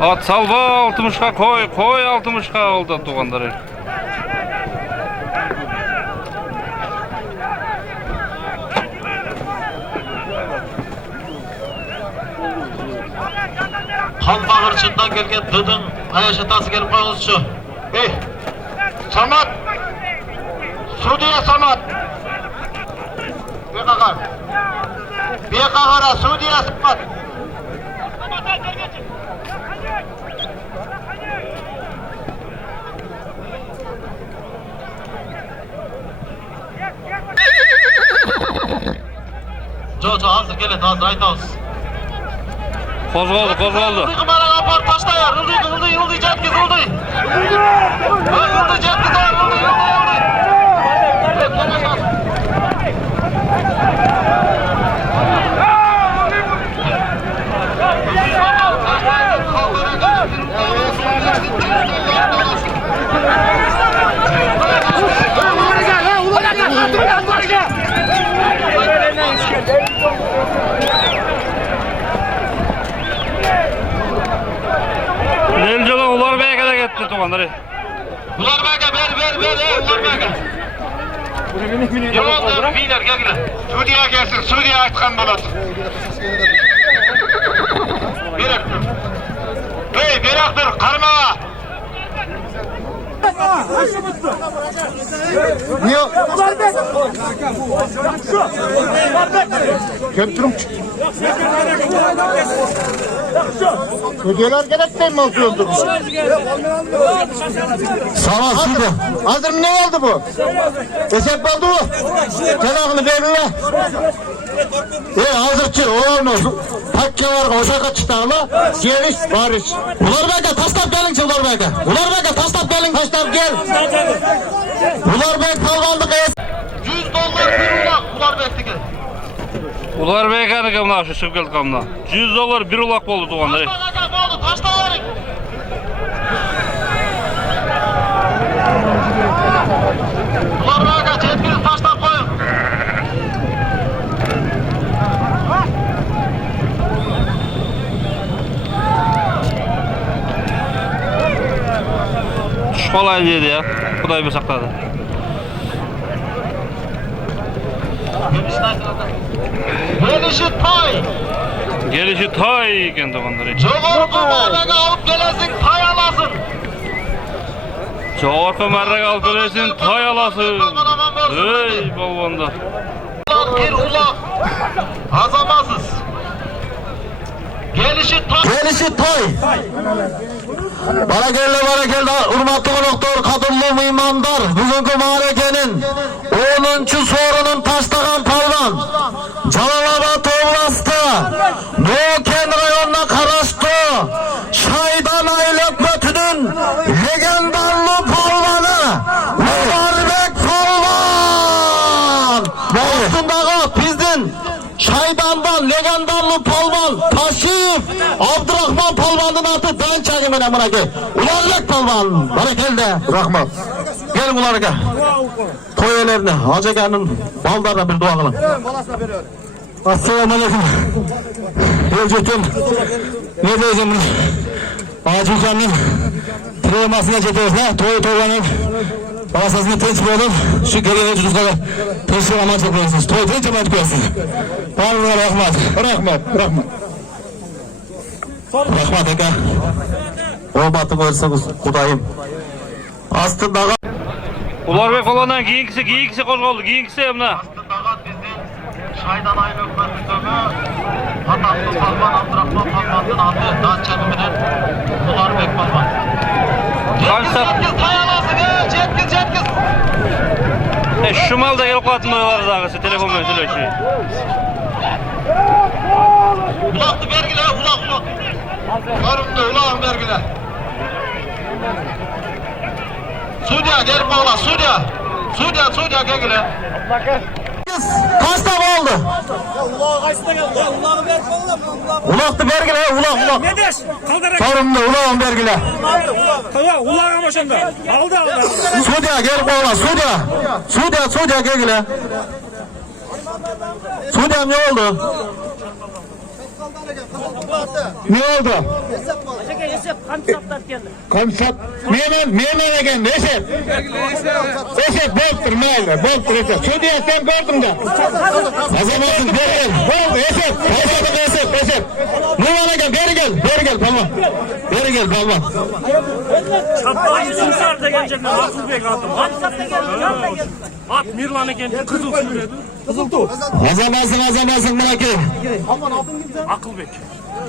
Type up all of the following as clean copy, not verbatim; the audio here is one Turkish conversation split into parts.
At salva 60'a koy 60'a oldu tuğanları. Kalbağırçından gelgen dıdın ayaş atası gelip koyunuz şu. Hey! Samat! Sudiye Samat! Bir kakar. Bir kakara Sudiye Samat! Jo hazır gelin hazır aytağız. Kozgoldu. Kımara kapar taşlayar. Yıldı cetkiz yıldı. Yıldı cetkiz var yıldı. Nelco'dan ular beyge de gitti tuğanları. Ular beyge ver ular beyge. Yolda beyler gel. Sudiye gelsin Sudiye aytkan bolat. Beraktır karmağa. Niye? Köptürüm. Ödüyorlar gerek değil mi alıyordur? Sağ ol şimdi. Hazır mı ne oldu bu? Hesap oldu mu? Telakını verirler. Hazır ki oğlum. Takke var oşa kaçtı ama geliş barış. Ular beyde taslap gelin ki ular beyde. Ular beyde taslap gelin taslap gel. Ular beyde kalvandık. $100 bir ulak ular beyde gel. Ular beyge de kamla şu sıvgıl kamla. $100 bir ulak oldu tuğanları. Taştaların. Ular beyde cetkiniz taşlar koyun. Kolay dedi ya. Kuday bir sakladı. Gelişi tay iken tuğanları. Çoğurku marraga alıp gelesin tay alasın. Çoğurku marraga alıp gelesin tay alasın. Ey balvanda. Bir ulak. Azamazız. Gelişi tay. Bana geldi hürmetli doktor kadınlı mimandar bugünkü maharekenin 10. sorunun taşlagan palvan Calalabad oblastı Noken rayonuna karıştı Şaydan Aylak Mötü'nün legendarlı palvanı Mübarebek palvan aslında bizden Şaydan'dan legendarlı palvan Taşif Abdurrahman palvanın adı ben çakım önem buna gel. Ularlık palvan bana gel de Rahmat. Gelin ularlık. Toy ellerine Hacı Ege'nin baldarına bir dua kılın. Assalamu alaikum. Evcetim. Ne diyeceğim? Acil canlı. Travmasına çekiyoruz ha. Toy toylanıp. Balasasını tenç koyalım. Şu geriye çocuklara teşvik amaçla koyuyorsunuz. Toy tenç amaçla koyuyorsunuz. Tanrı'na rahmat. Rahmat. Rahmat Ege. Olmatı koyarsanız kudayım. Aslında Ular bek olandan giyinkisi kozgoldu. Giyinkisi emna. Aslında bizim Şaydan Aylak Mötü'nü Hatatlı palvan Abdurrahman palvanın adı Dan çabiminin Mübarebek palvan. Cetkiz tay alasın cetkiz. Şu mal da gelip atmıyorlar dağısı telefon mesele şey. Ulaktı vergile ulak. Karımda ulağın vergile. Sudiye gelip bağla Sudiye gel gele. kaç tane oldu? Ulağı kaçta geldi? Ulağı ver falan. Ulaktı vergile ulak. Ne der? Kaldırak. Sorumlu ulağın vergile. Ulağı başında. Aldı. Sudiye gel bağla Sudiye gel gele. Sudiye ne oldu? Ne oldu? Esep kan saplar geldi. Komisat, Mehmet egen, Esep. Esep, bolttur, mayli, bolttur Esep. Şu diye sen gördün de. Azamasın, beri gel. Boldu, Esep. Başladık Esep. Numan egen, beri gel, palman. Beri gel, palman. Çapayı Sımsar'da gelecekler. Akıl Bey kaldım. At Mirlan'a geldi. Kızıl sürüyordu. Azamasın, bırak gel. Akıl Bey.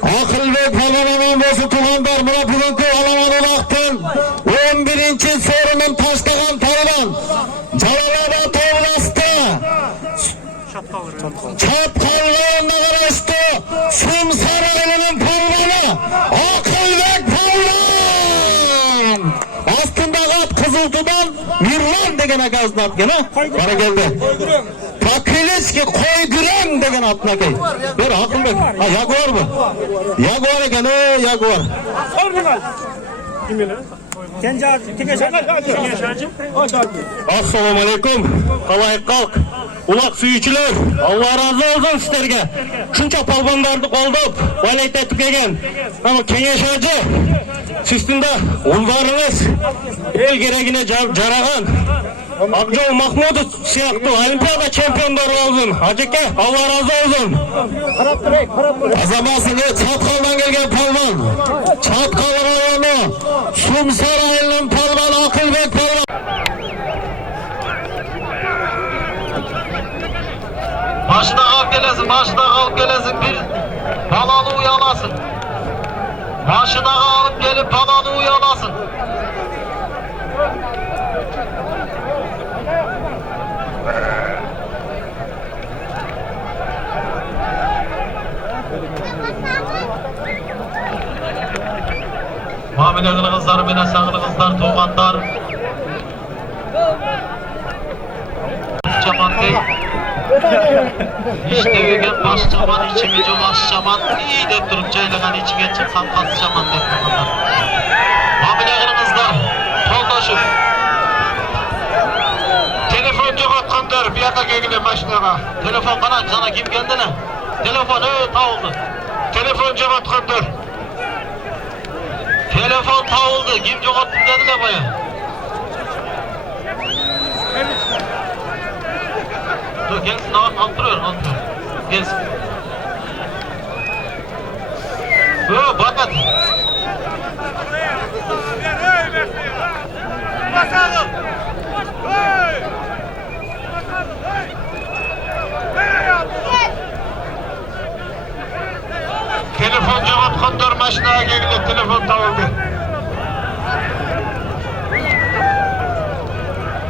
Akıl ve palmanın bozu tuğandar Murat Bugünkü alamanı baktın. 11. sorunun taşlagan taylan. Calalada toğlastı. Çapkallarına karıştı. Sımsar elinin palmanı. Akıl ve palman. Aslında kat Kızıltu'dan Mirlan degen akazın at gene. Bana geldi. Pakiliski koyduran degen atına kay. Bir akıl bek. Ha Jaguar mı? Jaguar eken Jaguar. Assalamu alaikum. Kalayık kalk. Ulak suyucular. Allah razı olsun sizlerge. Şunca palbandardı koldup. Valet etip egen. Ama kengeş hacı. Sizin de uldarınız. El gereğine caragan. Akjol Mahmudov siyahtı Olimpiyada çempionları olsun. Hacıke Allah razı olsun. Azamasın Çatkal'dan gelgen palvan. Çatkal rayonu. Sumsar ayının palvan Akılbek palvan. Başına kalk gelesin bir balalı uyalasın. Başına kalk gelip balalı uyalasın. Mamile kızlar, mine sağlı kızlar, tuğanlar. Çaman değil. İşte ögen baş çaman, içimici baş çaman. İyi de durup caylagan içine çıkan kas çaman deyip tuğanlar. Mamile kızlar, yoldaşım. Telefon çok atkandır, bir yaka gögüne maşinana. Telefon bana, sana kim geldi ne? Telefon tavuldu. Telefon çok atkandır. Telefon tavuldu, kim çok attı dediler baya. Dur gelsin, alıp duruyor. Gelsin. Bak hadi. Bakalım. Telefon cevap kondur maşinaya geldi, telefon tavıldı.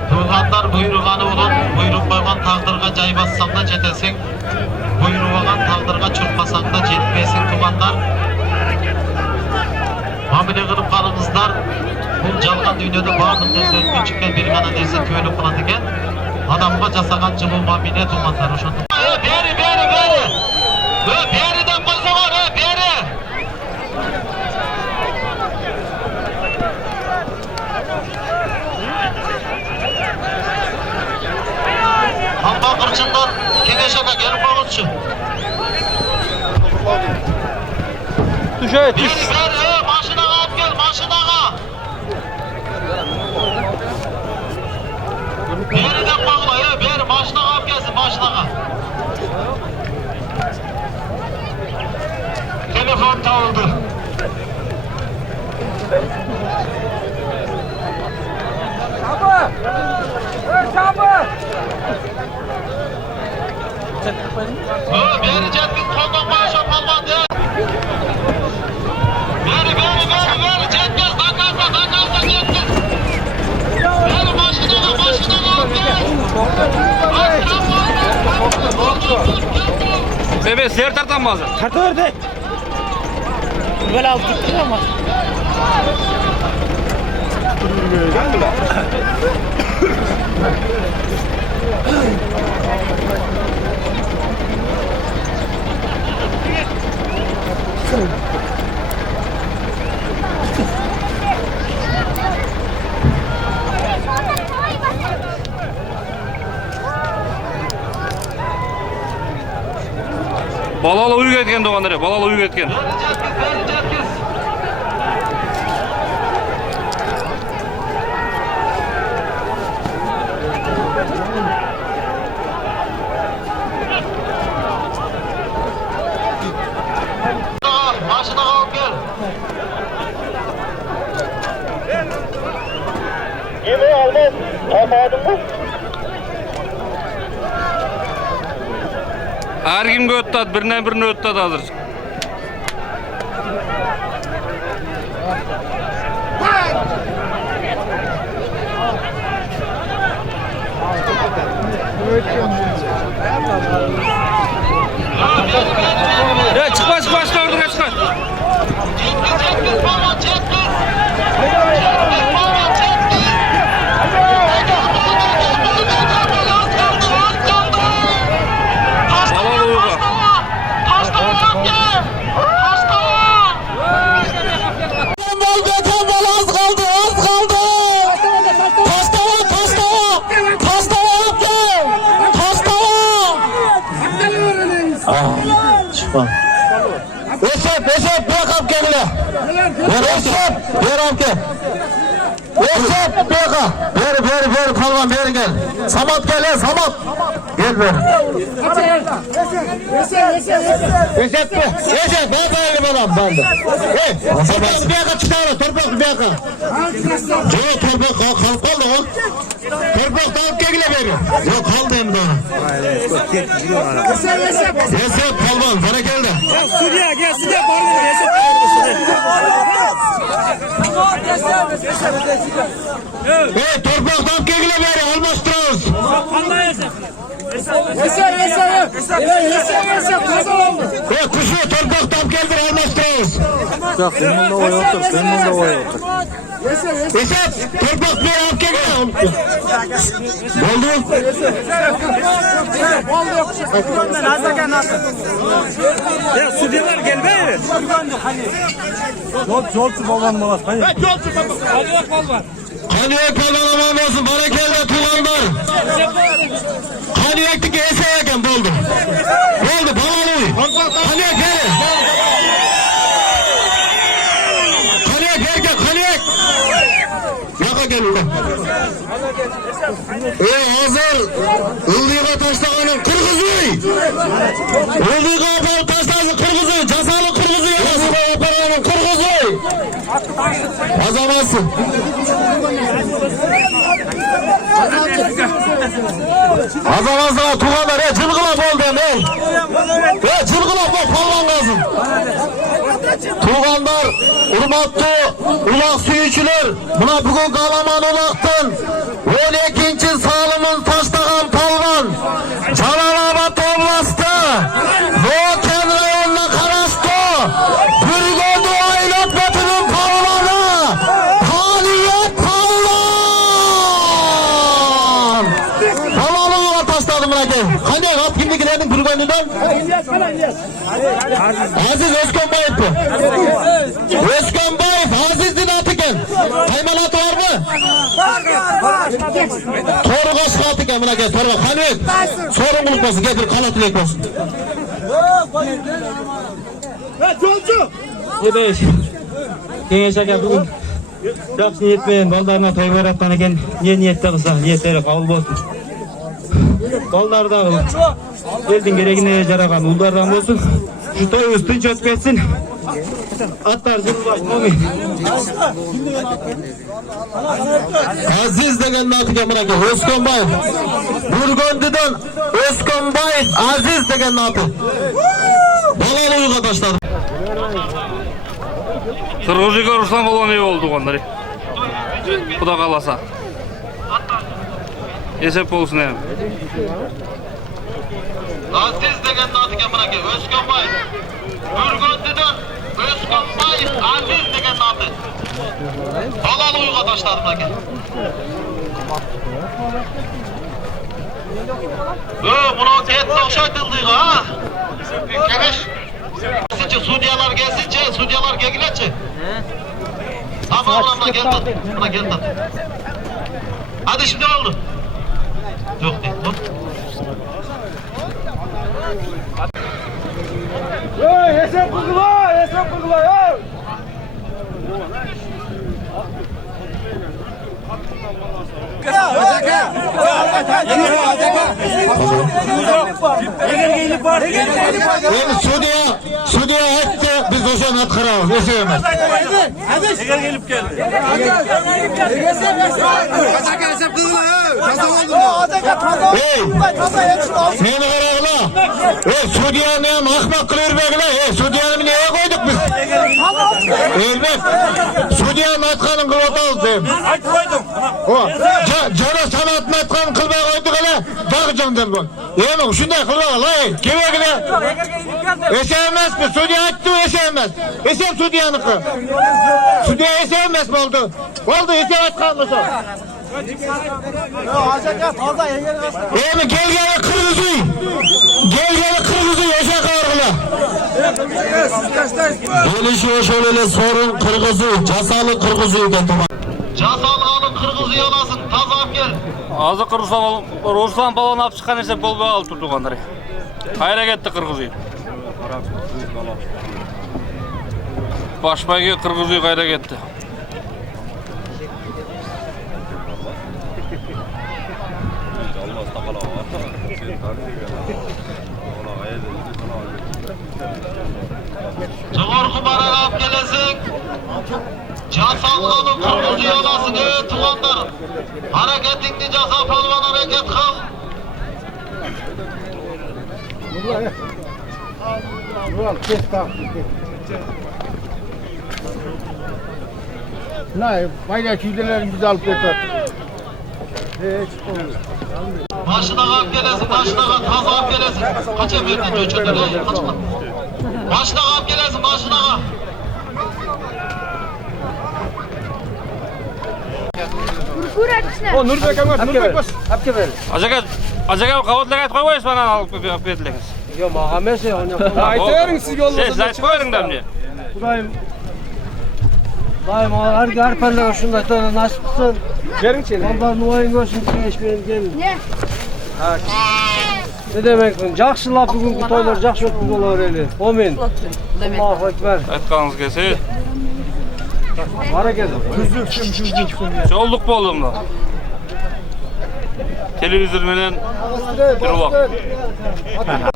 Tuğanlar buyruğanı olan, buyruk koyman tağdırga cay bassam da cetesin. Buyruğan tağdırga çırpmasan da cetmesin tuğanlar. Mamine kılıp kalınızlar. Bu calgan dünyada bağırdım derse ötken çıkken bir gana derse köylü kılan eken. Adamga jasagan cıbı mamine tuğanlar. Beri. Beriden koysa var beri. Halka kırçından Keneşak'a gelip bağırçı. Düşe. Maşına kağıt gel, maşına kağıt. Beriden bağla beri maşına kağıt gelsin, maşına kağıt. Telefon tavıldı. Çabuk! Beri cetkin koldan bağışa palman değil. Beri cetkez, dakazda cetkez. Beri başına Bebe ser tartanmaz. Tartı de. Böyle alt tuttu ama. Balalı uyga ketken doğanları. Balalı uyup ketken. Jetkins. Başına kalk gel. Yemeği almaz. Almadın mı? Her kimge öttad, birine öttad hazır. Ya çıkma orduga çıkma. Jetkins baba Jetkins. Balalı uyuga. Az kaldı. Çıkma. Esep bırakıp gel. Ver amke. Esep bırak. Ver palvan ver gel. Samat gel Samat. Gel ver. Esep ben adam ben de. Samat bir yaka çıkar torpak bir yaka. Yok torpak kaldı o. Torpak da amke gele veriyor. Yok kaldı hem daha. Esep palvan sana geldi. Suriye gelsin de bağlı. Torpaktan kegile beri almazsınız. Kuşu torpaktan geldir almazsınız. Yok, ben bunda otur. Esep, torpak bir al kegile. Oldu. Ya Suriyeler gelme. Yolcu baban bana. Hadi bakalım. Kaniyek palvan olsun, barakelde tuğanlar. Kaniyek'teki eseyken doldu. Balalı. Kaniyek gelin. Kaniyek. Yaka gel ulan. Hazır. Ildığa taşlağının kırgızı. Ildığa taşlağının kırgızı. Casalı kırgızı. Yazıda yaparanın kırgızı. Azamazsın. Azamazsın. Tuğanlar. Çılgılap oldu. Çılgılap o palvan lazım. Tuğanlar, hurmatlı ulak suyucular, buna bugün kalaman ulaktın. 12. sağlımın taştağan palvan, Canallabat oblastı, Doğuken rayonuna karastı, Bürgöndü Aylat Batı'nın palvanı, Kaniyek palvan! Palvanı taşladım buna gel. Hani hap kimdi gidelim Bürgöndü'den? Aziz Özkanbayev'di. Özkanbayev, Aziz'in atıken. Kaymalatı var mı? Toru kaç atıken buna gel. Toru bak. Hanım. Sorun bulutmasın. Getir kanat dilek olsun. Yedeş. Kengeşe bugün yaxşı niyet bilen baldarına toy barattan eken niyette kılsa niyetlere kabul bolsun. Balдар da elдің керегіне жараған ұлдардан болсын. Şu toy üstünç ötüp etsin. Atlar zırhlar. Aziz degen atıken buna gel. Özkanbayev. Burgöndü'den Özkanbayev Aziz degen atı. Balalı uyuğa taşladım. Kırgızıga Ruslan olan iyi oldu onları. Bu da kalasa. Esep olsun yani. Aziz degen atıken buna gel. Özkanbayev. Burgöndü'den Özkanbayev Aziz degen atı. Balalı uyuğa taşladım buna gel. Buna etle okşaytıldığı ha. Kemeş. Sudyalar gelsince, sudyalar gelgileçe. Tamam buna gel tat. Buna gel tat. Hadi şimdi oldu. Yok değil. Sudiye etti, biz o zaman kırarız, eseyemez. Eğer gelip geldi. Seni kararla. Sudiye'ni hem ahmak kılır bekle. Sudiye'ni neye koyduk biz? Elbet. Sudiye'nin atkanın kıvatağız deyim. Aç koydum. Cana sanat matkanın kılmaya koyduk hele. Bakacağım del bu. Yemin şunday kılmaya la. Kime gide? Eseyemez mi? Sudiye attı eseyemez. Esem Sudiye'nin kı. Sudiye eseyemez mi oldu? Oldu eseyemez kalmasın. Yemin gel gel kırmızı. Gel gel kırmızı yaşa kargıla. Gelişiyor şöyle sorun kırgızı. Casalı kırgızı getir. Casalı alın Kırgız'ı yolasın. Tazap gel. Azı Ruslan balon apı çıkan ise bol bol alıp tuttuk onları. Hayra gitti Kırgız'ı. Başbayga Kırgız'ı hayra gitti. Cıgorku baralap gelesin. Casalı alın Kırgız'ı yolasın. Evet tuğanlar. Hareketini Casa Palvan hareket kıl. Bayrak yüzdelerimizi alıp yeter. Başına kalk gelesin, başına kalk, tazap gelesin. Kaç emirden göçürdün ey, kaçma. Başına kalk gelesin, başına kalk. O Nurbek Ömer, Nurbek bas. Acaba kavatla gayet koymayız bana alıp yapıyordunuz. Yo mahamese onu. Ayterin siz yollasın. Siz zayt koyarın da mı? Burayım. Daim her perde şunda tane nasipsin. Verin seni. Allah nuayın görsün ki benim gelin. Ne? Ne demek bu? Jaksılap bugün bu toylar jakşı ötmüş olur öyle. Amin. Allahu Ekber. Evet kanınız gelsin. Hareket. Çoğulluk bu oğlumla. Televizyon bilen bir ulak.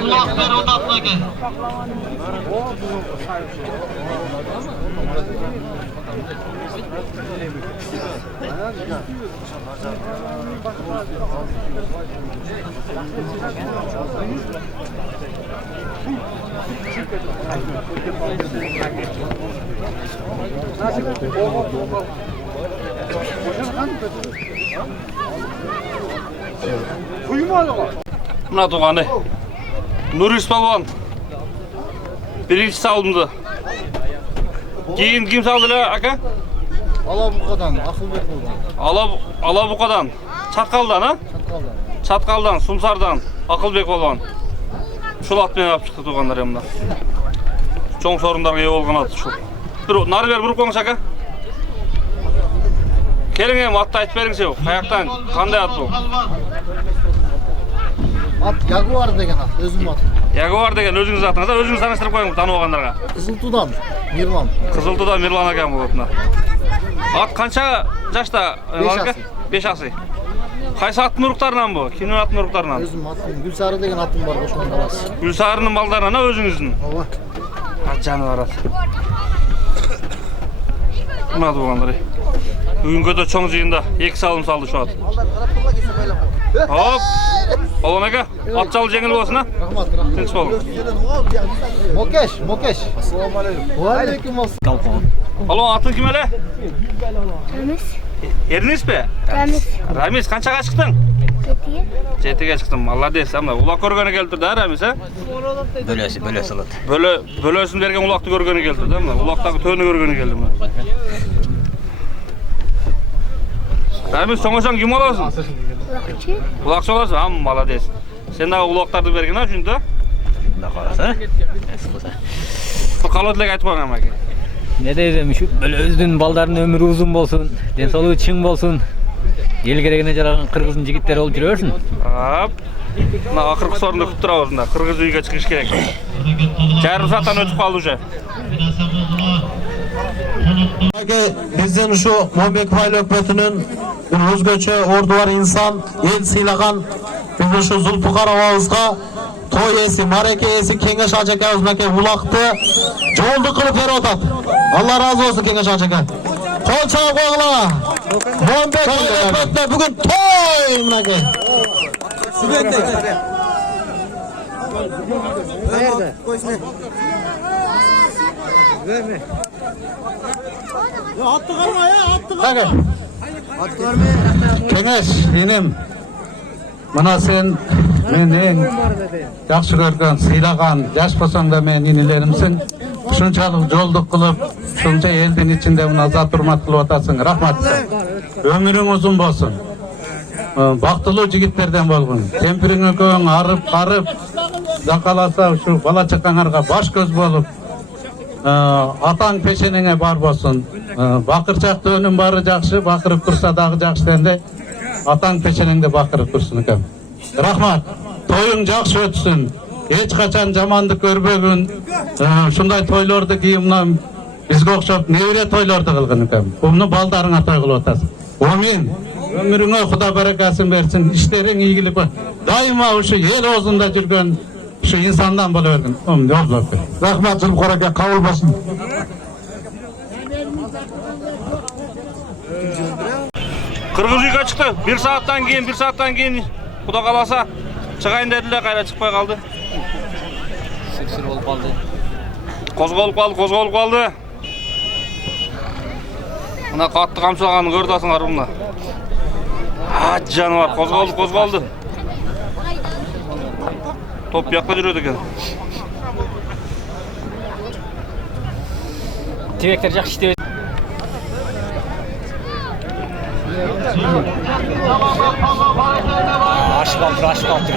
Allah ver odatla gel. Buna tuğanı. Nuris Palvan. Birinci salımdı. Kim saldı la aka? Alabukadan, Akılbek oldu. Alabukadan. Çatkaldan ha? Çatkaldan, Sumsardan, Akılbek olan. Şul atmaya yapıp çıktı tuğanlar yanımda. Çoğun sorunlarga iyi olgan atı şu. Narı ver, burup konuş aka. Kelin hem atta ayıp verin sev. Kayaktan, kanday at bu. At Jaguar degen at, özüm at. Jaguar degen özünüz atınızda, özünüz tanıştırıp koyun tanı oğanlarga. Kızıltu'dan, Mirvan. Kızıltı'da Mirlan aka bu atına. At kança yaşta? 5 asy. 5 asy. Kaysa at muruklarından bu? Kimin at muruklarından? Özüm atım, Gülsarı degen atım var boşuna balas. Gülsarı'nın ballarına özünüzün. Ova. Ha canı var at. Buna doğanları. Bugünkü de çoğun jıyında 2 salım saldı şu at. Hop. Olan aka, at çalı jengil olsun ha. Rahmat. Tinç bolun. Mokeş. Assalamu alaikum. Wa alaikum assalam. Alo, atın kim hele? Ramiz. Ernest be? Ramiz. Ramiz, kançaga çıktın? Ketiye. 7'ge çıktım. Allah desem de. Ulak görgeni geldi de Ramiz ha? Bölösü salat. Bölösün bergen ulaktı görgeni geldi değil mi? Ulaktaki tönü görgeni geldi mi? Ramiz, soňaşan kim olasın? Kulakçı. Ulakçı olasın, ha malades. Sen daha ulaktardı bergen ha şunda? Da qarasa. Esqusa. Bu kalodlek aytып koyun amaki. Ne deydim şu böyle özünün baldarının ömrü uzun bolsun, densalığı çiң bolsun. El geregine jaragan Kırgız'ın jigitleri olup жүрөrsүn. Hop. Mına akırkı sorunda kütüp turabыз mında. Kırgız uyga çıkış gerek. Jarım saattan ötüp kaldı uje. Bizden şu Mombek Paylökbötünün bir özgöçe ordu var insan el sıylagan bizden şu Zulpukar Avağızga toy esi, mareke esi Kengeş Acakayız meke ulaktı joldu kılıp ver otat. Allah razı olsun Kengeş Acakay. Kol çağı koğla. Mombek Paylökbötüne bugün toy meke. Nerede? Verme. Kengeş benim mına sen meni yaxşı görgөн sıylagan yaş bolsоң da men inilerimsin şunçalık jolduk kılıp şunça eldin içinde mına zat hurmat kılıp atasың rahmat ömürüň uzun bolsun baktılуу jigitlerden bolgun tempiриň ekөөň arıp karıp zakalasa şu bala çakaňarga baş göz bolup ataң peşeneňe bar bolsun bakırçakta önüm bары jakşı bakırıp tursa dagы jakşı dende ataң peşeneňde bakırıp tursun ekem rahmat toyuň jakşı ötsün hiç kaçan jamandyk görбөгүн şunday toylordu kıyımdan bizge okşop nebire toylordu kılgın ekem bunu baldarıňa toy kılıp atasың amin ömürüňe Huda berekasin bersin işleriň iýgilik daima uşu el ozunda жүрgön şu insandan bol bergin rahmat Zulpukar aka kabul bolsun. Kırgız uyga çıktı. Bir saattan keyin Kuda kalasa çıkayın dediler, kayra çıkpay kaldı. Sıksır olup kaldı. Kozgolup kaldı. Mına katты kamçılagany gördi asıňar mına. Canavar kozgoldu. Top yakla yürüyordu eken. Tibekler jakşı işlep. Aşık altır.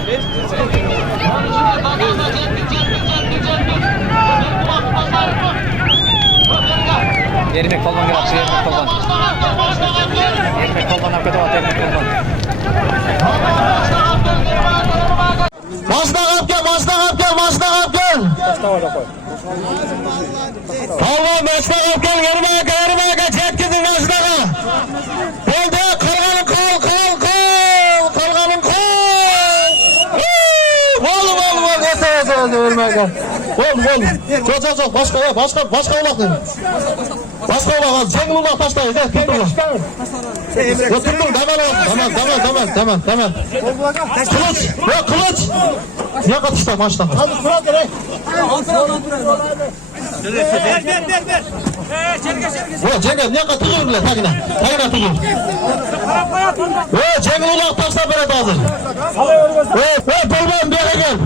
Ermek kolban gelaptı, ermek kolban arkada var, ermek kolban. Başına kap gel. Palvan başına kap gel, yarıma çetkizin başına kap. Boldu, kırganın kol. Bol, ölmeye gel. Bol. Çok, başka ulak. Başka ulak, zengin ulak taşlayın, tutun. Tutun, tamam. Kılıç. Ne katışta maçta? Cengiz ne katılıyor bile takine? Takine tutun. Cengiz ulak taşla bere hazır. Polvan bir yere gel.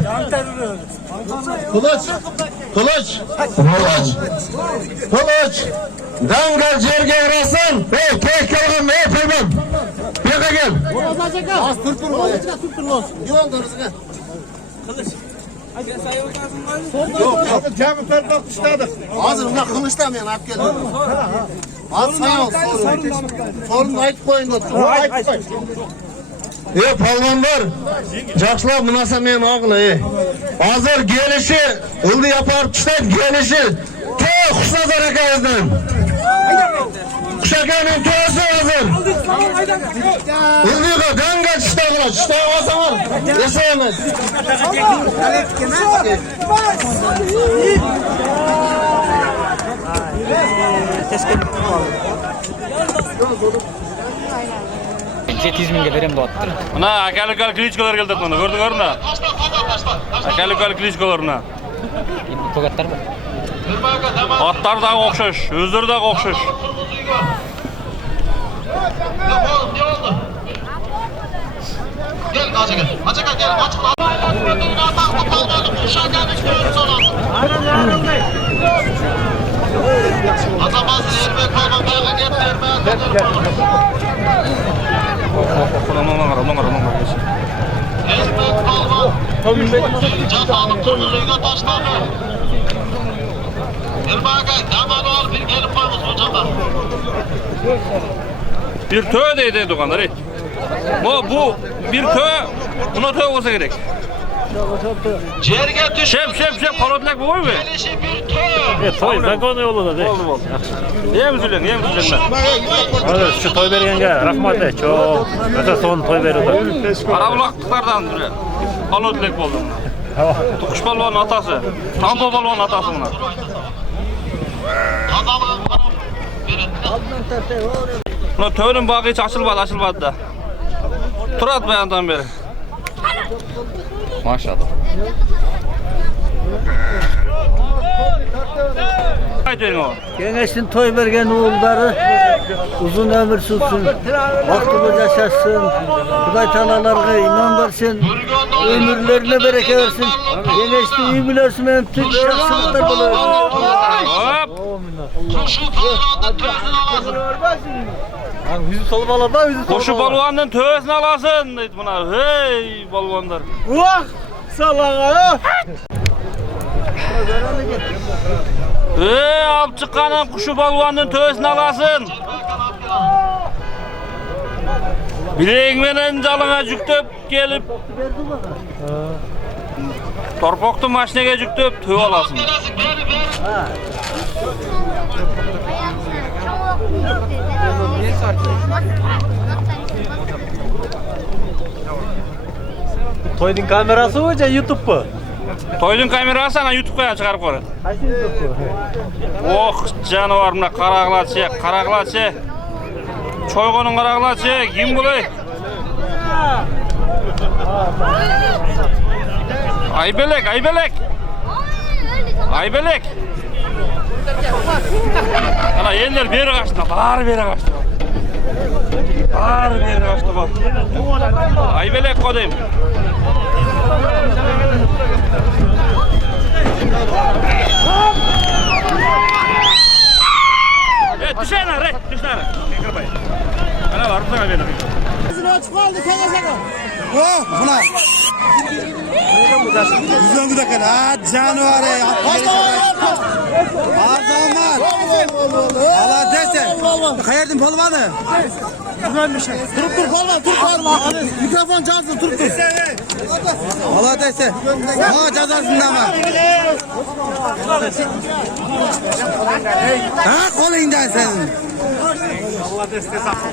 Kılıç. Dangal jerge yarasın. Kek kelgin, polvan. Bir yere gel. Az turpun. Divan doğrusu gel. Kılıç. Yok. Cami perpak tuşladık. Hazır ulan kılıçtan ben at geldim. At sana ol. Sorunu ayıp koyun da. Ayıp koyun. Palvanlar. Jakşılap mınasa men ağlı. Hazır gelişi. Ildı yapar tuşlayıp gelişi. Kuşnazar akayızdan. Kuşakanın toğusu hazır. Ildıga danga çıtağına. Çıtağı olsa var. Yaşayamaz. $700 000'e verem de attır. Mına akalikal klitskolar geldi mına, gördün mü? Akalikal klitskolar mına. Togatlar mı? Atlar da okşaş, özleri de okşaş. Gel Acaka gel. Açıkla. Atamazsın ermek kalman bayağı gel ermek. Ondan Ermek kalman. Casanın turmuzuyla taşlar mı? Ermek damanı ol bir gelip koymuz bu cama. Bir tö deydi dokanlar. Bu bir tö Buna toy olsa gerek. Cerge düştü. Şep korotlak bu mu? Gelişi bir toy. Toy zakonu yolu da değil. Oldu. Yem zülen ben. Hadi şu toy bergenge rahmat et. Çok. Öte son toy veriyorlar. Karabulaklıklardan biri. Korotlak oldum. Tukuş balvanın atası. Tampo balvanın atası bunlar. Kazanan taraf verin. Buna toyun bağı hiç açılmadı da. Turat bayandan beri. Maşallah. Haydi o. Gençsin toy vergen oğulları uzun ömür sürsün. Vaktimiz yaşasın. Kuday Teala'larına iman versin. Ömürlerine bereket versin. Gençliği iyi bilirsin benim tüm şahsılıklar bulur. Hop. Koşu palvanın tözünü alasın. Koşu balvanın tövesini alasın deydi buna. Hey balvanlar. Vah! Salağa! Hey apçıkanın kuşu balvanın tövesini alasın. Bileğinden calına cüktüp gelip torpoktu maşineye cüktüp tüy alasın. Toydun kamerası mı YouTube mu? Toydun kamerası ana YouTube'ya çıkarıp koyar. Oh canavarımla karaglaçı. Çoygonun karaglaçı, kim bulay? Aybelek. Ana yerler beri kaçtı, bari beri kaçtı. Bak. Aybelek kodayım. Evet, düşene. Kırpayın. Ana var, bu sana benim. Buna. Güzel bir dakika. Ha canavar ya. Adamlar. Allah dese. Kayırdın polvanı. Güzel bir şey. Dur polvan, mikrofon çalsın, dur. Allah dese. Ha cezasında ama. Ha kolayından senin. Allah deste sakın.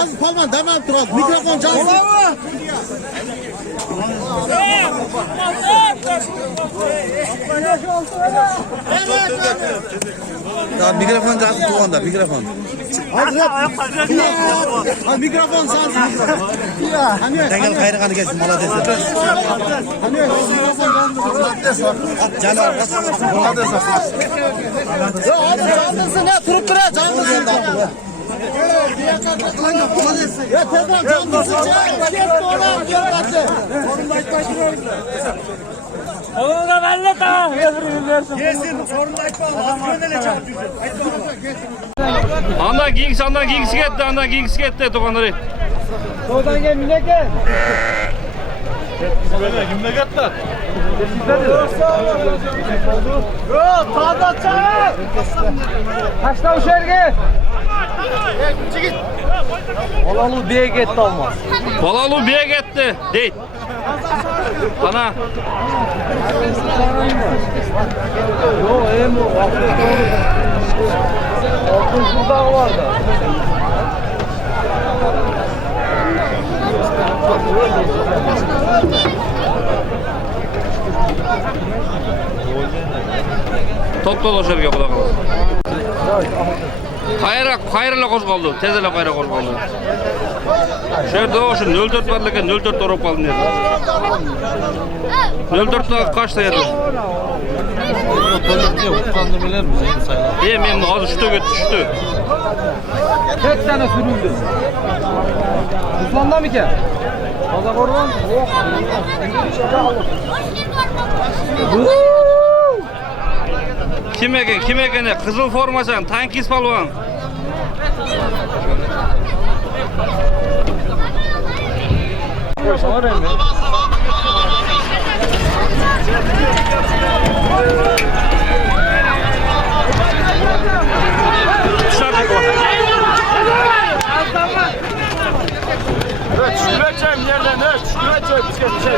Az palman devam duralım. Mikrofon çalsın. Ya mikrofon çalsın tuğanda mikrofon. Ha mikrofon çalsın. Dengel kayırganı gelsin mala desin. Canavar. Ya abi çaldırsın ya turup duruyor çaldırsın. Ya tekrar çaldırsın. Onu da belli ta. Yesin sorun açma. Gönderle çarpıyor. Andan giyiksi gitti tokanları. Oradan gel mine gel. Yok, sağda çağır. Kaçta uçar gel. Olalı bir gitti olmaz. Balalı bir gitti. Değil. Ana. Yok, hem o. Altın kurdağı vardı. Top dolaşır ki kulak. Kayırla kozgaldı. Tezele kayra kozgaldı. Şöyle olsun 04 varlıken 04 Avrupa kaldı nerede? 04'te kaçta yedi? Yem az uçtu gitti. Tek tane sürüldü. Uzmanda mı ki? Kazak orman. Kime gene? Kızıl formasan, tankis palvan. Ölçeyim yerden ölç. Ölçeyim biz şey.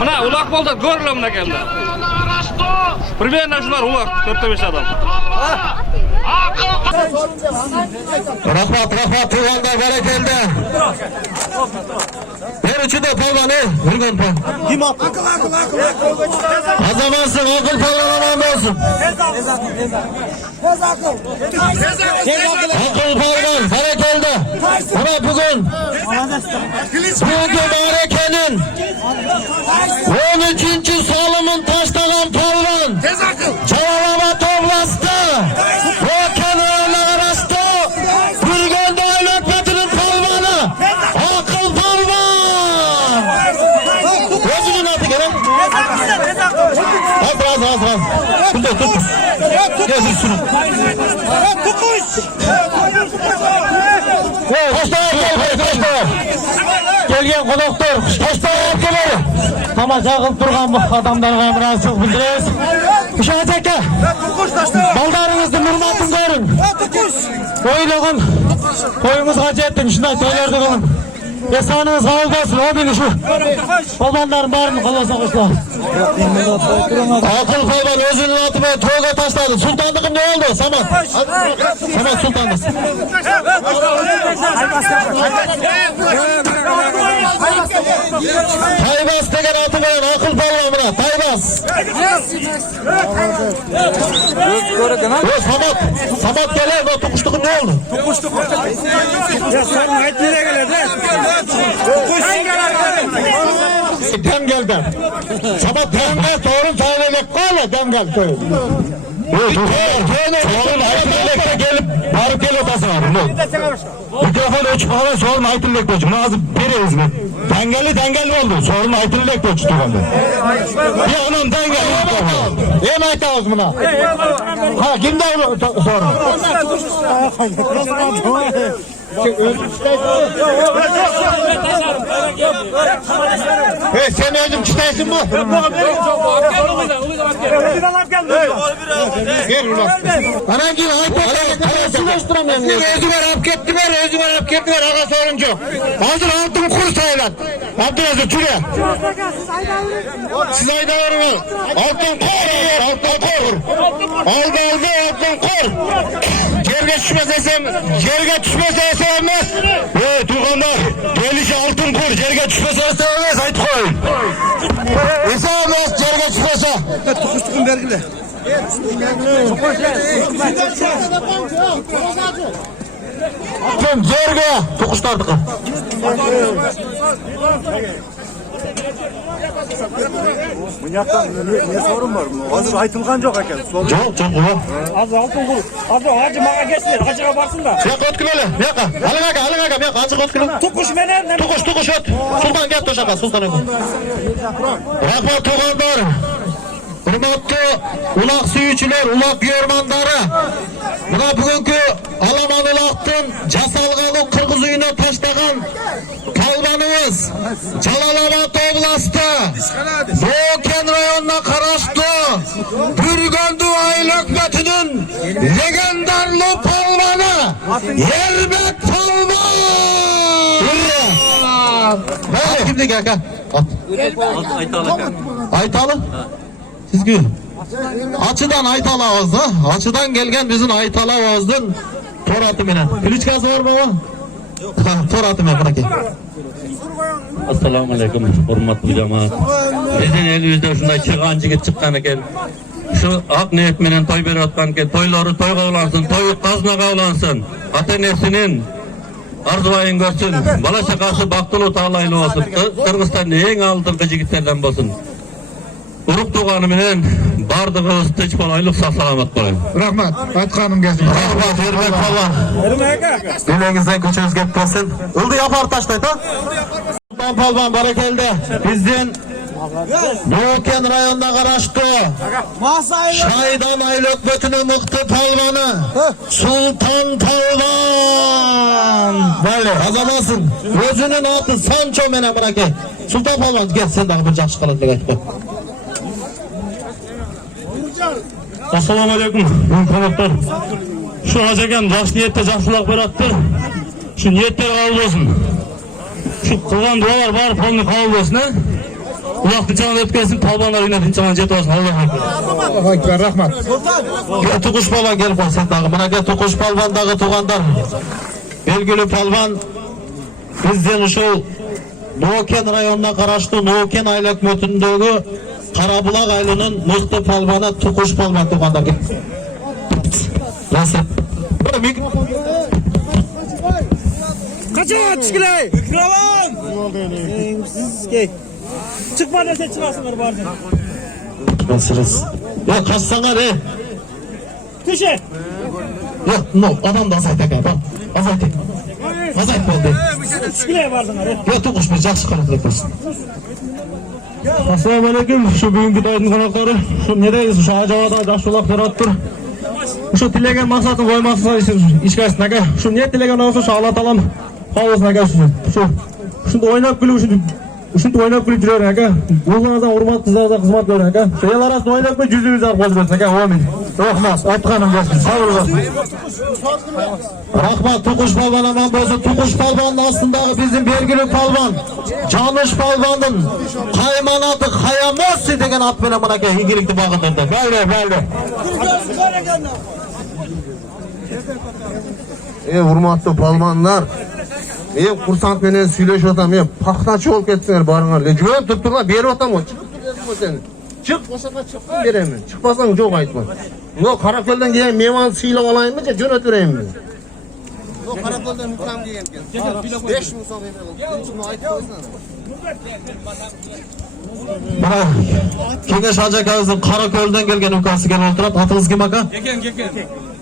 Buna ulak bolda görürler buna geldi. Primерно şular ulak 4-5 adam. Rahmat Tuğan'da berekelde. Her üçü de palvanı. Vurgun palvan. Kim attı? Akıl. Azamansın, akıl palvan aman olsun. Akıl palvan berekelde. Buna bugün harekenin 13. salımın taşlanan palvan. Çavalama toplastı. Volkan Ağır'la arastı. Bürgende Aylökmet'in palvanı. Akıl palvan. Gözünün altı gelen. Az. Tut. Gezir şunu. Taşlar. Gelgen konuktur. Taşlar yaptılar. Ama sakın durgan bu adamlarına biraz çok bildiririz. Uşağı çekke. Baldarınızdı hürmetini görün. Oyluğun. Toyumuz hacı ettim. Şunday toylarda kalın. Esanınız kabul olsun. O beni şu. Baldanların bağırını kalırsa kuşlar. Akıl kalban özünün altına toyga taşladı. Sultanlıkım ne oldu? Saman sultanlık. Taybas degen atı veren akıl palvanına. Taybas. Samat gelir mi? Tukuştukum ne oldu? Ya sen ait nereye gelir lan? Demgel'den. Samat Demgel doğru söylemek kola Demgel köy. Sorun Aytınlek'te gelip barıp geliyor tasın abi. Mikrofon uçup falan sorun Aytınlek'te uçup. Nazım biriyiz mi? Dengeli oldu. Sorun Aytınlek'te uçtu bende. Ya onun dengeli oldu. Yem ayta ağzımına. Ha kimde sorun? Sen özüm kitayısın bu. Ana gibi özüme rap kettiler ağa soruncu. Hazır altın kur sayılan. Abdülaziz çüre. Siz ayda varın. Altın kur. Aldı altın kur. Yerge düşmese sevmez. Tuğanlar, gelişi altın kur, yerge düşmese sevmez, ait koyun. Sevmez, yerge düşmese. Tukuştukun vergile. Tüm yerge, tukuşlardık. Bunyaktan ne sorun var mı? Hazır aytılgan yok eken. Çok ulan. Az altın kur. Az hacı mağa geçsin. Hacıya barsın da. Yak ot küleli. Yaka. Alın aga. Yak açık ot küleli. Tukuş menen. Tukuş ot. Sultan gel toşaka. Sultan öpün. Rahmat Tuğanlar. Hürmetli ulak suyucular, ulak yormanları. Buna bugünkü Alamanılak'tın Casalgalı Kırgız uyuna taşlagan kalbanımız Calalabad oblastı Doğuken rayonuna karaştı Bürgöndü Aylökmet'inin legendarlı palvanı Yerbek Palvan. At kimdi gel. At. Aytalı. Siz gül. Açıdan Aytalı ağızdı. Açıdan gelgen bizim Aytalı ağızdan tor atı menen. Piliçkası var baba? Tor atı menen bırak. Assalamu alaikum hurmatlı cemaat. Bizden elimizde şunda çıkancı git çıkan eken. Şu ak niyet menen toy berip atkan eken. Toyları toy kavlansın, toy kazna kavlansın. Ata-enesinin arzuayın görsün. Bala şakası baktılı tağlaylı olsun. Kırgızstan'da en altın jigitlerden bolsun. Uruk tuğanı menen bardığınız tinç bolaylık sağ salamat bolayın. Rahmat. Aytkanım gelsin. Rahmat. Yerbek Palvan. Dilinizden köçünüz gelip gelsin. Ildı yapar taştaydı ha? Sultan Palvan barakelde. Bizden Doğuken rayonuna karaştı. Şaydan Aylökmet'inin mıktı palvanı. Sultan Palvan. Böyle azamansın. Gözünün altı Sancho mene bırak. Sultan Palvan gel sen daha bir cakşı kalan diye gayet. Assalamu alaikum. Konuklar. Şu hacıken жақсы niyette жақсылық berattı. Şu niyetler kabul olsun. Şu kılgan dualar var, polni kabul olsun ha. Uloqni chog'ini o'tkazsin, polvonlar o'ynatib chog'ini jetib olsin. Allohu akbar. Rahmat. Tukuş palvan gelip olsun dağı. Bana gel Tukuş palvan dağı tuğanlar. Belgili palvan bizden şu Nuoken rayonuna karıştı Nuoken aylak mötündögü Karabulak aylının mıhtı palvana Tukuş palvan tuğanlar. Nasıl? Kaçın çıkılay. Mikrofon. Çıkma dese çıkasınlar bari. Nasılsınız? Ya kaçsana re. Tüşe. Ya no adam da azayt aka bak. Azayt. Azayt oldu. Çıkılay varsınlar. Ya Tukuş bir жақсы qaratılып olsun. Assalomu alaykum. Shu bugungi to'yning qonaqlari, shu nedaysiz, shu ajavada yaxshi uloq beribdir. Shu tilagan maqsadim qo'ymoqsiz ishkasini aka. Shu niyat tilagan olsa shu Alloh taolam qolsin aka shu. Shunda o'ynab kulib shunda o'ynab kulib yurar aka. O'zingizdan hurmat qizlarga xizmat bering aka. Shu el orasida o'ynab kulib yuzingizni arq qo'yib aka. Amin. Rahmat. Aytganim bo'lsin. Sabr bo'lsin. Rahmat Tukuş palvan aman bo'lsin. Tukuş palvanın aslındağı bizim belgili palvan. Camış palvanın kaymanatı Hayamosi degen at bilen bana ki iyilikli bağındırdı. Böyle. Hurmatlı palvanlar. Kursant menen süйлөшүп атам. Пахтачы болуп кетсиңер барыңар. Жөн туруп берип атам го. Çık boşaka çıktın veremin. Çıkmasan çok aytma. Yo Karakoldan gelen mevan sıyla olayım mı? Jön ötüreyim mi? Yo Karakoldan hükam diyen ki. 5 ming so'm berdim. Şunu aytib qo'ysan. Mana Kengash Hoji akamizni Karakoldan kelgan ukasi kelib o'tirib, atingiz kim aka?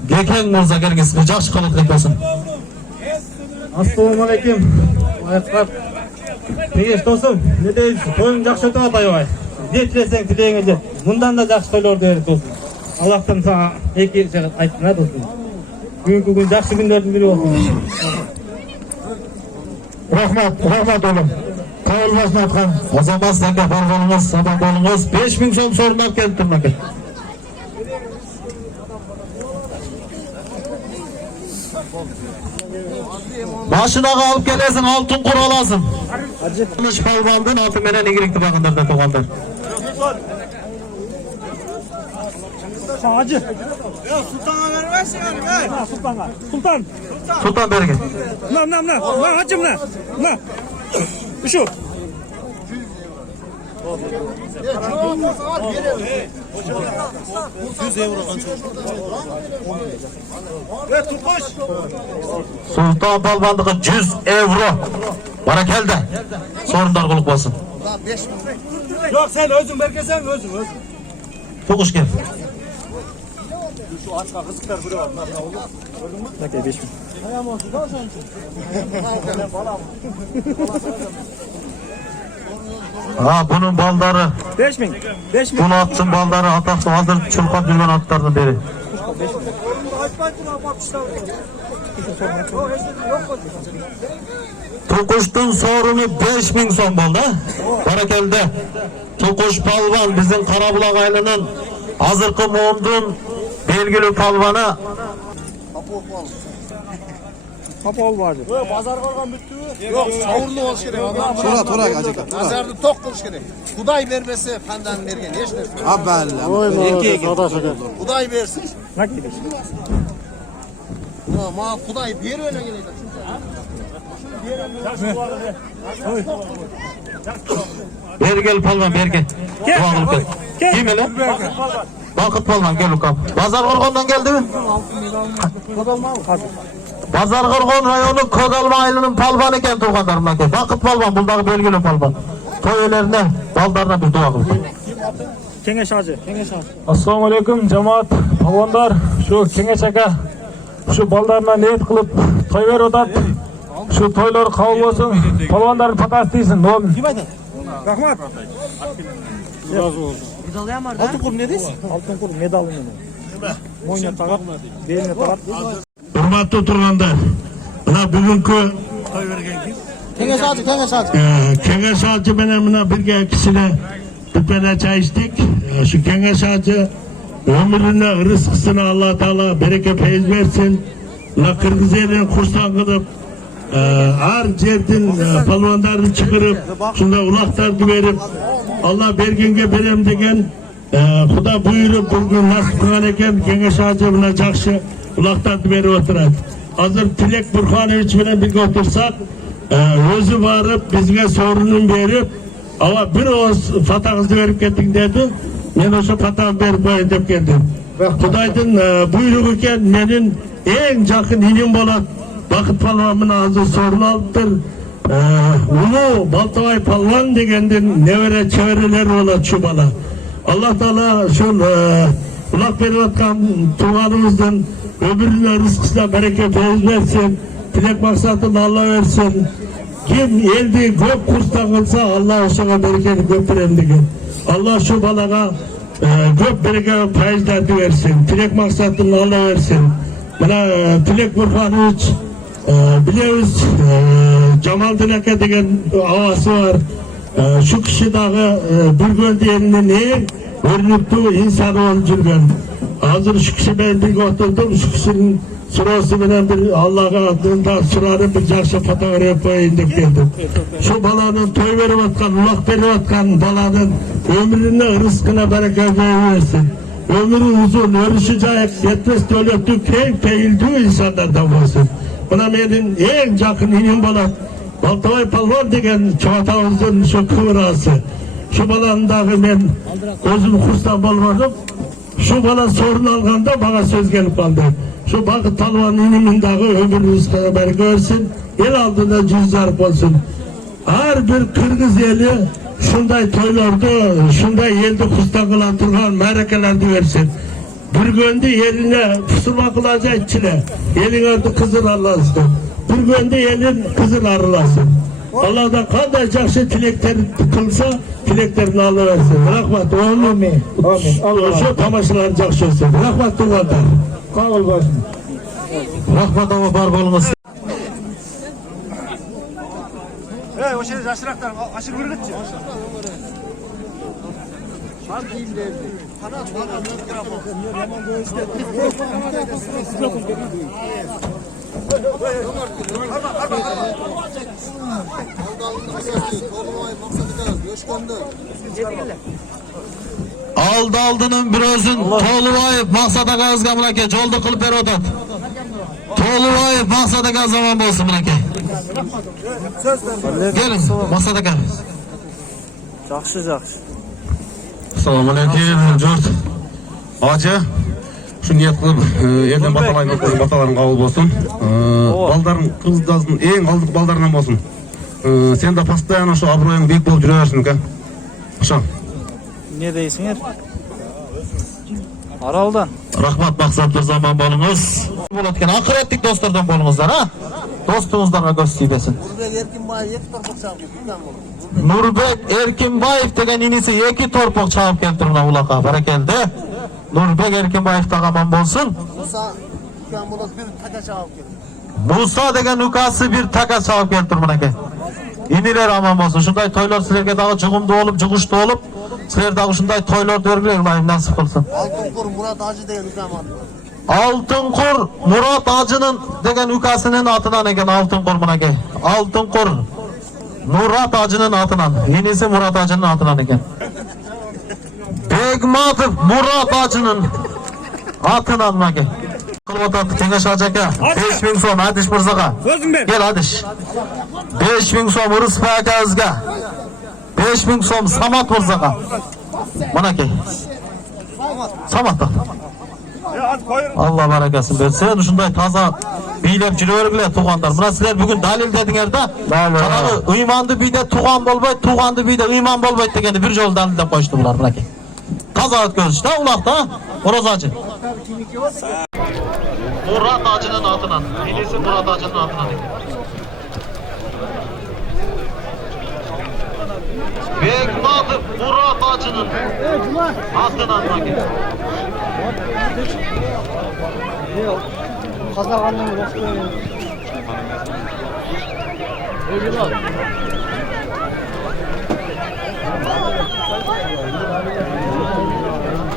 Geken Mirza kelgisiz. Yaxshi qilib qo'ysin. Assalomu alaykum. Aytqab. Kengash do'stim, ne deysiz? To'ying yaxshi o'tib atay. Ne tilesang tileyince bundan da yaxshi to'ylar berib do'stim. Allohdan sana iki şey aytdim ha do'stim. Bugungi kun yaxshi kunlardan biri olsun. Rahmat oğlum. Kayılmasın atkan. O zaman senga barg'anınız, sabah bolunuz 5 ming so'm so'rab keldim aka. Başına alıp gelesin, altın kur alasın. Camış palvandan altın menen iyilikli bakındırdı tuğanlar. Hacı. Ya sultana vermezsin abi. Ha sultana. Sultan Bergen. Lan hacım lan. Lan. Şu. Sultan palvandığı 100 euro. Bana geldi. Sorunlar kuluk basın. Yok sen özün berkesen özün. Tukuş gel. Şu açma kızıklar biri var. Bakay 5 bin. Ha bunun balları. 5 bin. Bunu atsın balları ataklı hazır çulkap yürgen atlardan beri. Tukuş'tun sorunu 5 ming so'm bo'ldi. Barakelde. Tukuş palvan bizim Karabulak aylının hazırkı Moğol'dun belgili palvanı. Kapol vardı. Pazar qolgan bitdi. Yo'q, savurli bo'lish kerak. To'ra ajaka. Nazarni to'q qilish kerak. Xudoy bermasa fandan bergan hech narsa. Ha, balli. Xudoy bersin. Ma Xudoy berib Bergel palvan bergel. Kim ele? Vakıt palvan gel ukam. Pazar Qorgon'dan geldi mi? Pazar Qorgon rayonu Kogalma aylının palvanı eken tuğanlarımdan gel. Vakıt palvan bundağı belgili palvan. Toylarına, baldarına bir dua kıldı. Kengash Hoji. Assalomu alaykum jamoat, palvonlar. Shu Kengash aka shu baldarına niyat qilib to'y berib o'tadi. Shu to'ylar qabul bo'lsin. Palvonlarni patasi deysin. Rahmat. Altın kur ne deysiz? Altın kur medalını. Moyna taqab, beline taqab. Hurmatli turg'anlar, mana bugungi Kengash Hoji bilan mana birga kishilar birga çay içtik. Şu Kengash Hoji ömrüne, rızkısına Allah Teala bereket feyiz versin. La Kırgız elini kursan kılıp Ar жердin palvandарын çıkırıp, şunda ulaktardı verip, Allah bergenge berem degen, Xuda buyurup bugün nasip kılan eken, kengeş acabına jakşı ulaktardı verip oturat. Hazır Tilek Burhanoviç bilen birge otursak, özü varıp bizge sorunun berip, ama bir oğuz fatağızı verip kettin dedi, men oşo fatağı berip koyun dep geldim. Xudaydın buyruğu iken menin en jakın inim bolat. Bakıt palvanın ağzı sorun aldıdır. Ulu Baltabay palvan degendin nevere çevereler ola çubala. Allah Teala şun ulak verip atkan tuğanımızdan öbürüne rızkısına bereket feyz versin. Tilek maksatını Allah versin. Kim eldi gök kursta kılsa Allah oşağa bereketi götürem degen. Allah şu balaga gök bereket feyzlerdi versin. Tilek maksatını Allah versin. Bana Tilek Burhanoviç biliyoruz Cemal Dilek'e degen havası var. Şu kişi dağı bir gönderinin en örnüktü insanı olup жүрген. Hazır şu kişi ben bir oturdum, şu kişinin surası bilen bir Allah'a adında surarı bir jakşı fotoğraf koyun dep geldim. Şu balanın toy verip atkan, ulak verip atkan balanın ömrüne, rızkına bereket versin. Ömrü uzun, örüşü cayık, yetmez dövletlü, keyif peyildü insanlardan olsun. Buna benim en yakın inim balat. Baltabay palvan degen çoğatağımızın şu kıvrası. Şu balandağı men özüm kurstan bolmadım. Şu bala sorun alganda bana söz gelip kaldı. Şu bakı talvan inimindağı ömrünüz kadar görsün. El aldığında cüzdarıp olsun. Her bir Kırgız eli şunday toylardı, şunday elde kurstan kılan turgan merekelerdi versin. Bir göndü yerine pusurma kılacak çile. Elin adı kızıl arlasın. Bir göndü elin kızıl arlasın. Allah'dan kadar jakşı tilekler kılsa tileklerini alıversin. Rahmat oğlum. Amin. Şu tamaşalar jakşı olsun. Rahmat tuğanlar. Kabul başım. Rahmat ama bar bolunuz. O şey yaşıraklar aşırı vurgutçu. Aldının bir özün Toğlubayıp maksada gazga mınake joldu kılıp beri otat. Toğlubayıp maksada gaz zaman bolsun mınake. Gelin maksada gaz. Jakşı. Assalamu alaikum jurt. Acı şu niyet kılıp elden batalayın ötürü bataların kabul bolsun. Baldarın kızdasın en aldık baldarından bolsun. Sen de pastayan şu abroyun büyük bolup jürebersin eken. Aşağı. Ne deysiңер? Araldan. Rahmat maksatlı zaman bolunuz. Bolatken akırettik dostlardan bolunuzlar ha. Dostunuzlarga göz tiybesin. Nurbek Erkinbayev degen inisi 2 torpok çağıp keltirina ulaka. Barakelde. Nurbek Erkinbayev tağaman bolsun. Musa degen ukası bir taka çağıp keltirminake. İniler aman bolsun. Şunday toylar sizlerge dağı jugumdu olup, juguştu olup, sizler dağı şunday toylar dörgüler ulayım nasip kılsın. Altınkur Murat Hacı degen ükam. Altınkur Murat Hacı'nın degen ukasının atından eken Altınkur minake. Altınkur Murat Hacı'nın atından. Yenisi Murat Hacı'nın atından eken. Begmatov Murat Hacı'nın atından minake. Kılvatat Kengeş Hacı'ka 5000 so'm Adish Mirzaga. Gel Adish. 5000 so'm Urus Pakazga. 5000 so'm Samat Mirzaga. Minake. Samat'ta. Allah barakasın versin. Şunday taza biylep jürebergile tuğanlar. Mına sizler bugün dalil dedinger da. Kanalı ıymandı biyde tuğan bolbayt, tuğandı biyde ıyman bolbayt degeni bir jol dalilden koştu bular minake. Taza at göz işte ulakta Horoz Hacı. Murat Hacı'nın atından. Hilesi Murat Hacı'nın atından. Begmatov Murat Hacı'nın atından minake. Kazananın vakti.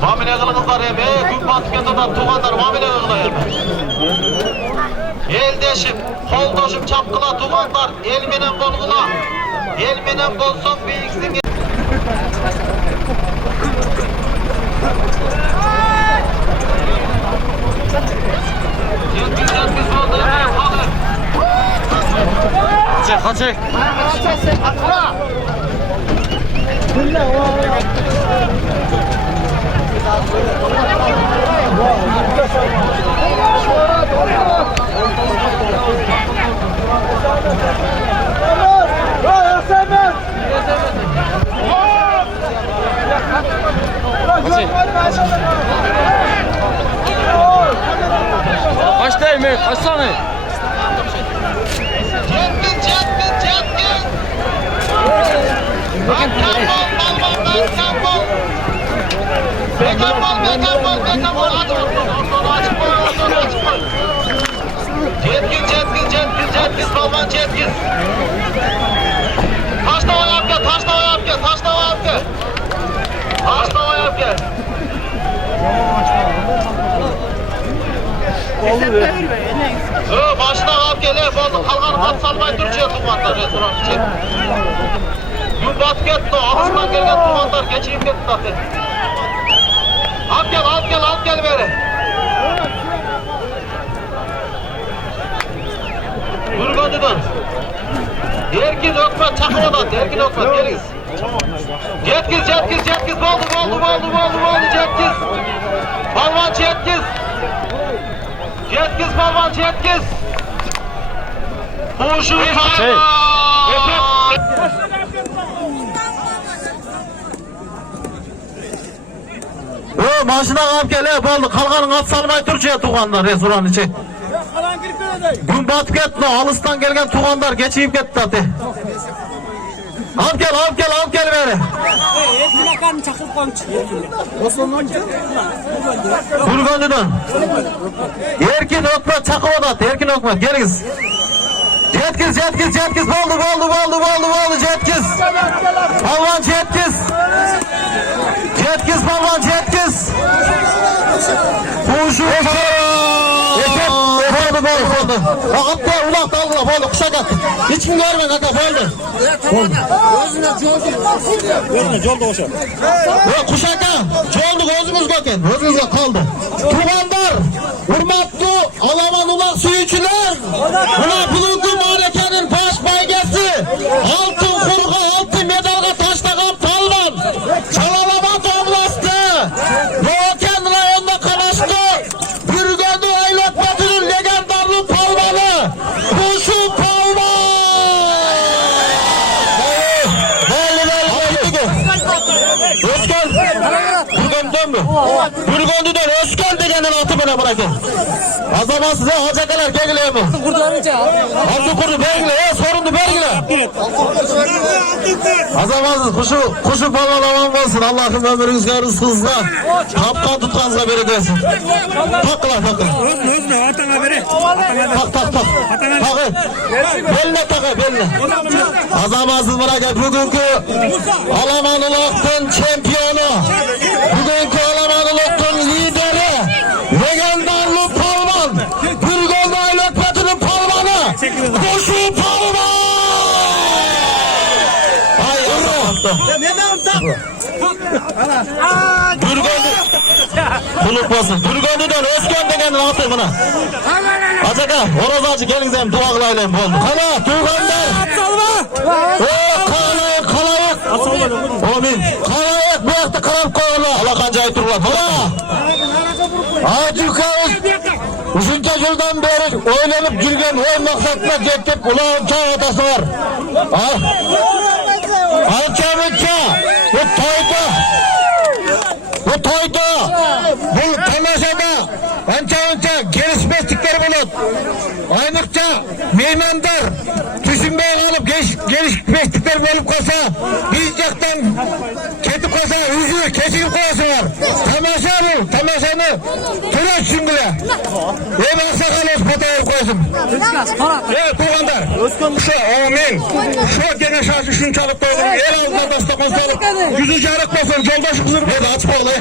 Mamine kılınızlar ya be, gün batıkende da tuğanlar mamine kılınlar ya be. Eldeşim, koldoşum çapkıla tuğanlar, el menen bolgula, el menen bolson büyüksün. Kaçak. Kaç değil mi? Kaç tane? Cetkiz, balvan cetkiz. Taşla o yap gel, taşla o yap gel, taşla o yap gel. Taşla o yap gel. Başına yap gel, oldu. Kalkanı kat salmayı Türkçe'ye tumanlar, restoran için. Gün bat gitti, ağzından gelgen tumanlar geçeyim gitti zaten. Al gel beri. Durgundudan. Erkin Ökmet Çakıvadan, Erkin Ökmet geliz. Cetkiz, boldu, cetkiz. Balvan cetkiz. Cetkiz, balvan cetkiz. Kuşu O maşına kap gele boldu. Kalkanın at salmay Türkçe'ye tuğanlar restoran içi. Gün batıp ketdi, alıstan gelgen tuğanlar geçip ketdi zaten. Al gel beri. Burgondudan. Erkin Ökmet Çakıvadan, Erkin Ökmet geliz. Cetkiz, boldu, cetkiz. Balvan cetkiz. Balvan cetkiz. Kuşu oldu. Hatta ulak dalgıla oldu, kuşak at. Hiç mi görmen hatta oldu. Gözüne coldu kuşak. Kuşak ha, coldu gözümüz bakın. Gözümüz kaldı. Tuğandar, hürmetli Alamanlılar suyucular. Buna bulunduğu maharekenin baş baygesi. Altın kurga, altın medalga taşlagan palvan. Çalalama toplastı. Doğuken rayonda kanaştı. Bürgöndü Aylat Batı'nın legendarlı palvanı. Kuşu palvan. Özkan. Bürgöndü mü? Bürgöndü'den Özkan degenin altı bana bırakın. Azamansıza hacakalar gelgile mi? Altı kurdu belgile, sorundu belgile. Azamansız kuşu palvan olsun. Allah'ım ömrünüzge rızkınızda. Kapkan tutkanızga beri dersin. Takla. Özme, atana beri. Tak. Takı. Beline takı, beline. Azamansız bırakın. Bugünkü Alamanlık'ın şampiyonu. Bugünkü Alamanlık'ın lideri. Legendarlı palvan. Bürgöndü Aylat Batı'nın palvanı. Kuşu palvan. Ay Bürgöndü. Bulutmasın. Bürgöndü'den Özkan degenin altı buna. Acaka, horoz acı gelin zem dua kılaylayım oldu. Kana, Tuğanlar. Kalayak. Amin. Kalayak bu yakta kalan koyarlar. Allah kancayı dururlar. Acıka uzunca yıldan beri oynanıp girgen oy maksatına cetkip ulan çağ atası var. Alça bu toyda bu tamaşada anca gelişmezlikleri bulut. Aynıkça meymandar düşünmeye kalıp gelişmezlikler bolup koysa biz yaktan ketip koysa yüzü kesilip koyası var. Tamaşanı tıraş süngüle. Aksakalı fotoğraf koysun. Evet Tuğandar. Şu amin. Şu gene şarşı şunçalık koydum. El altına da stakon salıp yüzü carık basın. Yoldaşı kızır. Evet açma olayı.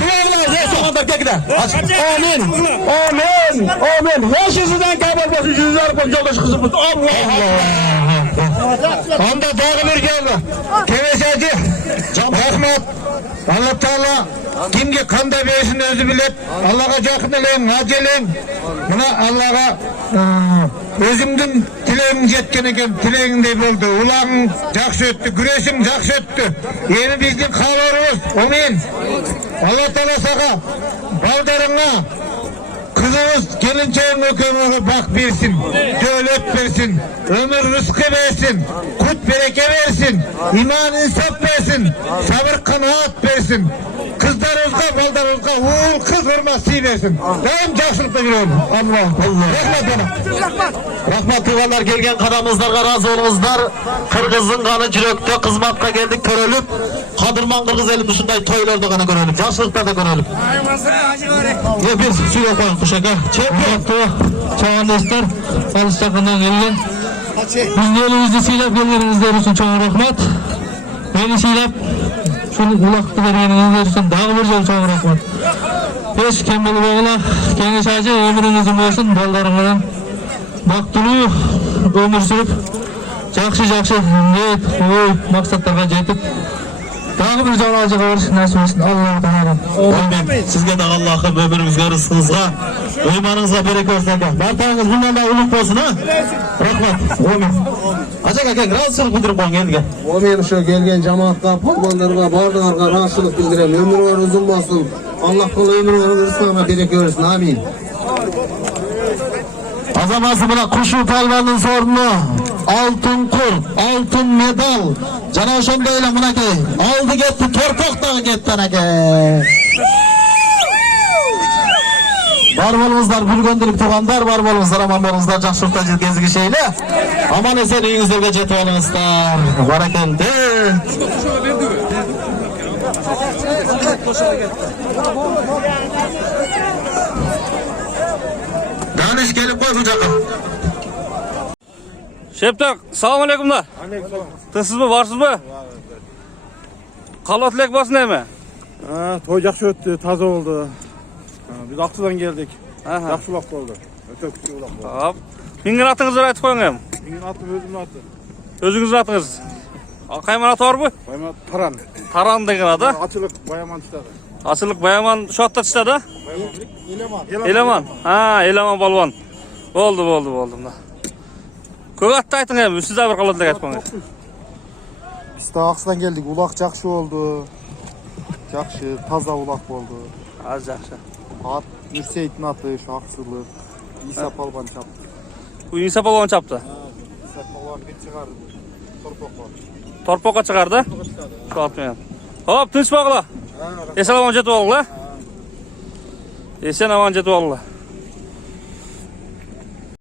Muhammed Gekile. Amin. Amin. Amin. Her yüzünden kaybetmesin. Yüzler bu yoldaş kızımız. Allah Allah. Onda doğru bir geldi. Keveşeci. Rahmet. Allah Teala kimge kanda versin özü bilet. Allah'a yakın eleyin, aceleyin. Buna Allah'a özümdün dileğim jetken eken, dileğimdey boldu. Ulağın jakşı öttü, güreşim jakşı öttü. Yeni bizden kalorumuz, amin. Allah Teala sana, baldarına, kızımız gelinceğin ökümüne bak versin, devlet versin, ömür rızkı versin, kut bereke versin, iman insaf versin, sabır kanaat versin. Kızlarımızga, baldarımızga, oğul kız hürmesi versin. Daim jakşılıkta yürüyorum. Allah Allah. Rahmet bana. Rahmet tuğalar gelgen kadamızlarga razı olunuzlar. Kırgızın kanı yürekte kızmatka geldik körülüp. Kadırman Kırgız eli dışınday toylarda gana görülüp. Jakşılıklarda görülüp. Ne bir suya koyun kuşaka. Çempiyon. Çoğun dostlar, alış yakından gelgen. Biz elimizi siylep gelgenizler için çoğun rahmet. Beni siylep şunu ulaqtı bergeningizler için daha bir jol çoğun rahmet. Beş kembel oğula, kengeş acı ömrünüz uzun bolsun, ballarыңызdan baktılуу ömür sürüp, jakşı niyet, oy, maksatlarga жетip, daha bir jol alacak olur, nasip etsin. Allah'a emanet. Amin. Sizge de Allah'ım ömrünüzge, rızkınızga, uymanınızga bereke versin. Bartağınız bundan da uluk olsun ha. Rahmet. Amin. Acak eken razısılık bildirip koyun geldi. Amin şu gelgen cemaatga, polmanlarga, barlarga razısılık bildirem. Ömrü uzun bolsun. Allah kulu ömrü rızkına bereke versin. Amin. Azaması buna kuşu palvanın sorunu. Altın kur, altın medal. Cana oşondayla bunake. Aldı gitti, torpaktan gitti anake. Var bolunuzlar, gül gönderip tuğanlar, var bolunuzlar, aman bolunuzlar, jakşılıkta gezgi şeyle. Aman esen uyuңuздерге жетip alыңыздар. Barakende. Daniş gelip koy bu jaka. Şeptak, selamun aleykümler. Tısız mı, varsız mı? Kalat lek basın eme. Toy jakşı öttü, taze oldu. Biz Aksu'dan geldik. Jakşı ulak oldu. Öte küçük ulak oldu. Tamam. Mingin atыңızı aytıp koyun em. Mingin atım özümün atı. Özünüzün atыңız. Kayman atı var mı? Bayman Taran. Taran деген adı. Açılık Bayaman çıtadı. Açılık Bayaman şu hatta çıtadı. Eleman. Eleman. Ha, Eleman balvan. Oldu da. Köp atты aytın em, siz de bir kalat lek aytıp koyun. Biz de Aksu'dan geldik. Ulak jakşı oldu. Jakşı, taza ulak oldu. Az jakşı. At Mürseyit'in atı, Şaksılık. İsa Palban çaptı. Bu insa balvan çaptı. İsa Palban bir çıkardı. Torpakla. Torpakka çıkardı. Şu atmayan. Hop, tinç bağla. Esen aman jetip oğlu. Esen aman jetip oğlu.